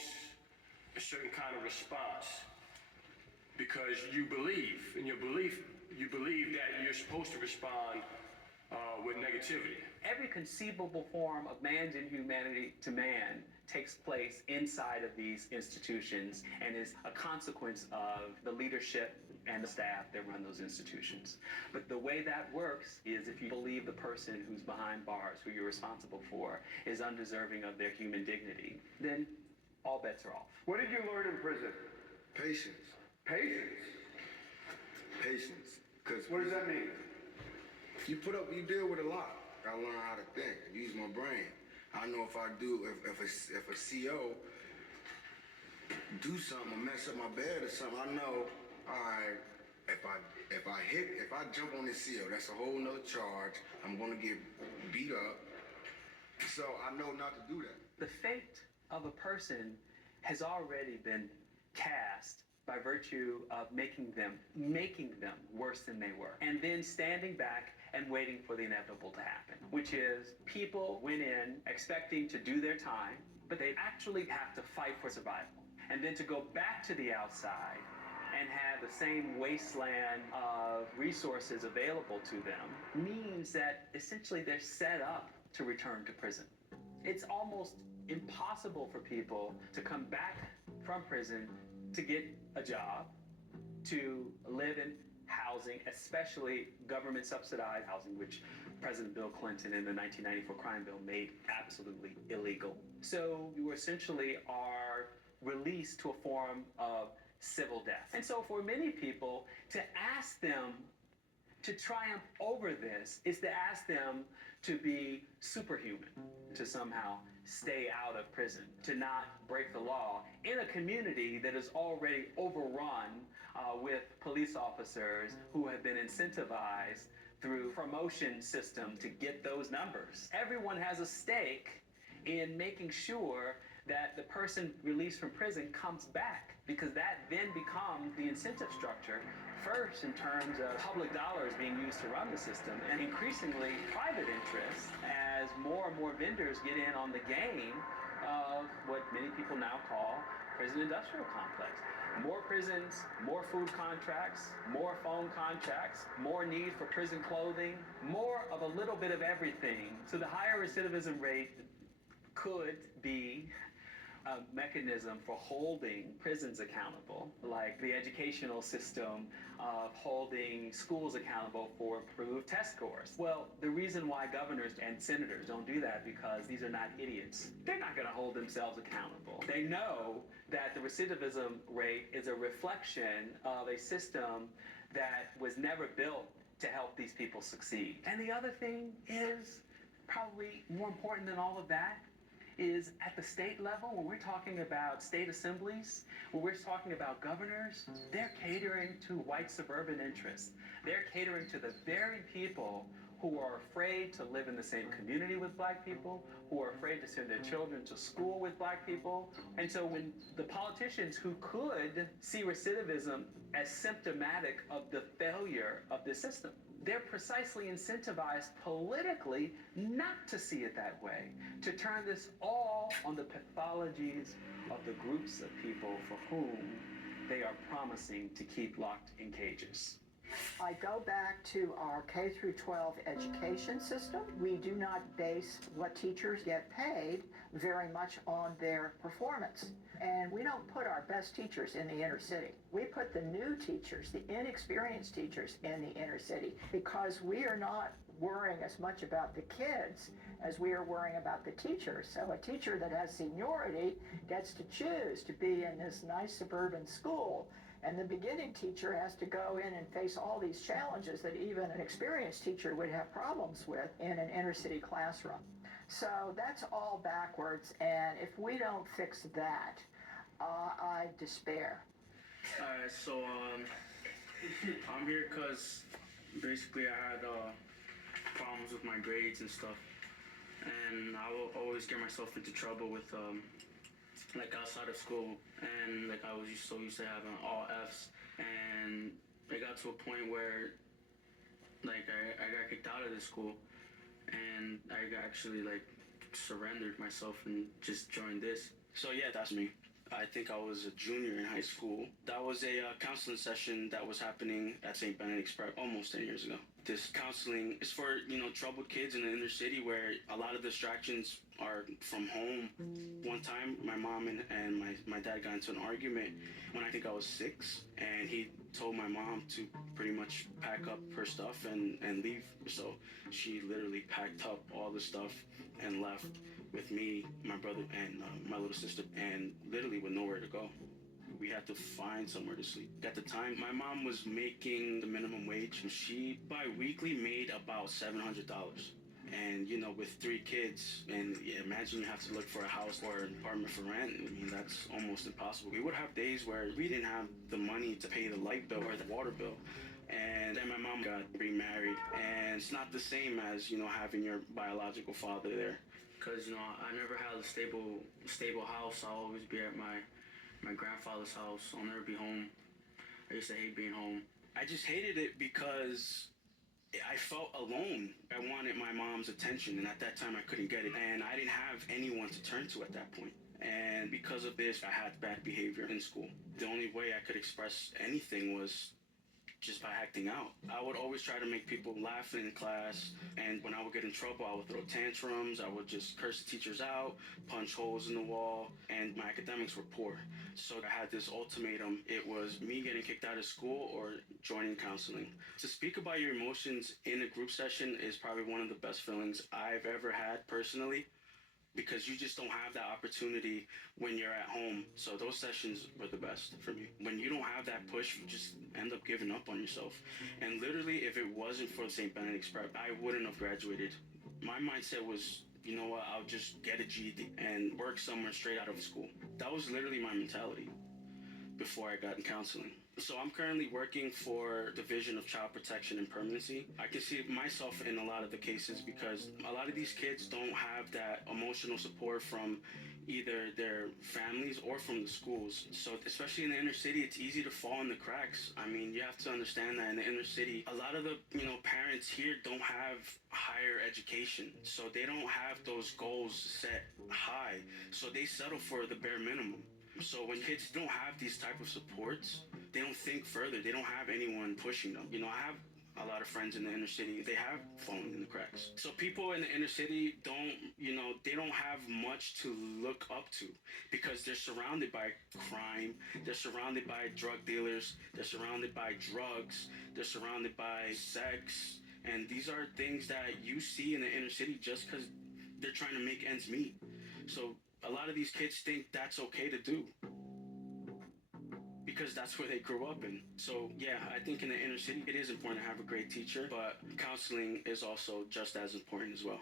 evokes a certain kind of response because you believe, in your belief, you believe that you're supposed to respond with negativity. Every conceivable form of man's inhumanity to man takes place inside of these institutions and is a consequence of the leadership and the staff that run those institutions. But the way that works is if you believe the person who's behind bars, who you're responsible for, is undeserving of their human dignity, then all bets are off. What did you learn in prison? Patience. Patience. Patience. Because What does that mean? you deal with a lot. I learn how to think, use my brain. I know if if a CO do something or mess up my bed or something, I know, all right, if I jump on this CO, that's a whole nother charge. I'm gonna get beat up. So I know not to do that. The fate of a person has already been cast by virtue of making them worse than they were. And then standing back and waiting for the inevitable to happen, which is people went in expecting to do their time, but they actually have to fight for survival. And then to go back to the outside and have the same wasteland of resources available to them means that essentially they're set up to return to prison. It's almost impossible for people to come back from prison to get a job, to live in housing, especially government subsidized housing, which President Bill Clinton in the 1994 crime bill made absolutely illegal. So you essentially are released to a form of civil death. And so for many people, to ask them to triumph over this is to ask them to be superhuman, to somehow stay out of prison, to not break the law in a community that is already overrun with police officers who have been incentivized through promotion system to get those numbers. Everyone has a stake in making sure that the person released from prison comes back, because that then becomes the incentive structure, first in terms of public dollars being used to run the system, and increasingly private interests as more and more vendors get in on the game of what many people now call prison industrial complex. More prisons, more food contracts, more phone contracts, more need for prison clothing, more of a little bit of everything. So the higher recidivism rate could be a mechanism for holding prisons accountable, like the educational system of holding schools accountable for improved test scores. Well, the reason why governors and senators don't do that because these are not idiots. They're not going to hold themselves accountable. They know that the recidivism rate is a reflection of a system that was never built to help these people succeed. And the other thing is, probably more important than all of that, is at the state level, when we're talking about state assemblies, when we're talking about governors, they're catering to white suburban interests. They're catering to the very people who are afraid to live in the same community with black people, who are afraid to send their children to school with black people. And so when the politicians who could see recidivism as symptomatic of the failure of the system, they're precisely incentivized politically not to see it that way, to turn this all on the pathologies of the groups of people for whom they are promising to keep locked in cages. I go back to our K through 12 education system. We do not base what teachers get paid very much on their performance. And we don't put our best teachers in the inner city. We put the new teachers, the inexperienced teachers, in the inner city because we are not worrying as much about the kids as we are worrying about the teachers. So a teacher that has seniority gets to choose to be in this nice suburban school, and the beginning teacher has to go in and face all these challenges that even an experienced teacher would have problems with in an inner city classroom. So that's all backwards, and if we don't fix that, I despair. Alright, so I'm here because basically I had problems with my grades and stuff, and I will always get myself into trouble with like outside of school, and like I was so used to having all F's, and it got to a point where like I got kicked out of this school, and I actually like surrendered myself and just joined this. So yeah, that's me. I think I was a junior in high school. That was a counseling session that was happening at St. Benedict's Prep almost 10 years ago. This counseling is for, troubled kids in the inner city where a lot of distractions are from home. One time, my mom and my dad got into an argument when I think I was 6, and he told my mom to pretty much pack up her stuff and leave. So she literally packed up all the stuff and left with me, my brother, and my little sister, and literally with nowhere to go. We had to find somewhere to sleep. At the time, my mom was making the minimum wage. She bi-weekly made about $700. And, with 3 kids, and imagine you have to look for a house or an apartment for rent. I mean, that's almost impossible. We would have days where we didn't have the money to pay the light bill or the water bill. And then my mom got remarried. And it's not the same as, having your biological father there. Because, I never had a stable house. I'll always be at my grandfather's house. I'll never be home. I used to hate being home. I just hated it because I felt alone. I wanted my mom's attention, and at that time I couldn't get it. And I didn't have anyone to turn to at that point. And because of this, I had bad behavior in school. The only way I could express anything was just by acting out. I would always try to make people laugh in class, and when I would get in trouble, I would throw tantrums, I would just curse the teachers out, punch holes in the wall, and my academics were poor. So I had this ultimatum. It was me getting kicked out of school or joining counseling. To speak about your emotions in a group session is probably one of the best feelings I've ever had personally, because you just don't have that opportunity when you're at home. So those sessions were the best for me. When you don't have that push, you just end up giving up on yourself. And literally, if it wasn't for St. Benedict's Prep, I wouldn't have graduated. My mindset was, you know what, I'll just get a GED and work somewhere straight out of school. That was literally my mentality before I got in counseling. So I'm currently working for Division of Child Protection and Permanency. I can see myself in a lot of the cases because a lot of these kids don't have that emotional support from either their families or from the schools. So especially in the inner city, it's easy to fall in the cracks. I mean, you have to understand that in the inner city, a lot of the parents here don't have higher education. So they don't have those goals set high. So they settle for the bare minimum. So when kids don't have these type of supports, they don't think further. They don't have anyone pushing them. I have a lot of friends in the inner city. They have fallen in the cracks. So people in the inner city they don't have much to look up to because they're surrounded by crime. They're surrounded by drug dealers. They're surrounded by drugs. They're surrounded by sex. And these are things that you see in the inner city just because they're trying to make ends meet. So a lot of these kids think that's okay to do because that's where they grew up in. So yeah, I think in the inner city, it is important to have a great teacher, but counseling is also just as important as well.